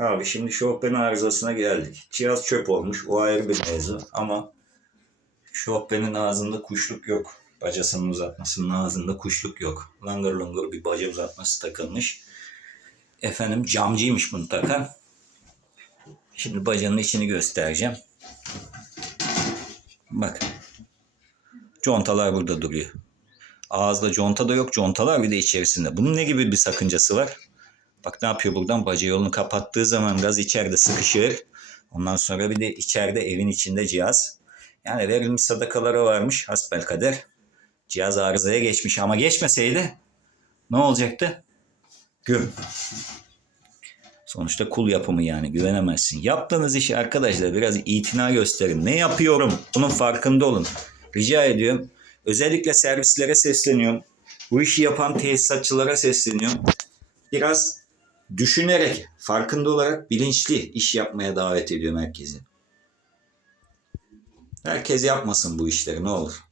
Abi şimdi şofbenin arızasına geldik. Cihaz çöp olmuş. O ayrı bir mevzu ama şofbenin ağzında kuşluk yok. Bacasının uzatmasının ağzında kuşluk yok. Langır lungur bir baca uzatması takılmış. Efendim camcıymış bunu takan. Şimdi bacanın içini göstereceğim. Bak. Contalar burada duruyor. Ağızda conta da yok. Contalar bir de içerisinde. Bunun ne gibi bir sakıncası var? Bak ne yapıyor buradan? Baca yolunu kapattığı zaman gaz içeride sıkışır. Ondan sonra bir de içeride evin içinde cihaz. Yani verilmiş sadakalara varmış hasbelkader. Cihaz arızaya geçmiş ama geçmeseydi ne olacaktı? Güm. Sonuçta kul yapımı yani güvenemezsin. Yaptığınız işi arkadaşlar biraz itina gösterin. Ne yapıyorum? Bunun farkında olun. Rica ediyorum. Özellikle servislere sesleniyorum. Bu işi yapan tesisatçılara sesleniyorum. Biraz düşünerek, farkında olarak bilinçli iş yapmaya davet ediyorum herkesi. Herkes yapmasın bu işleri ne olur.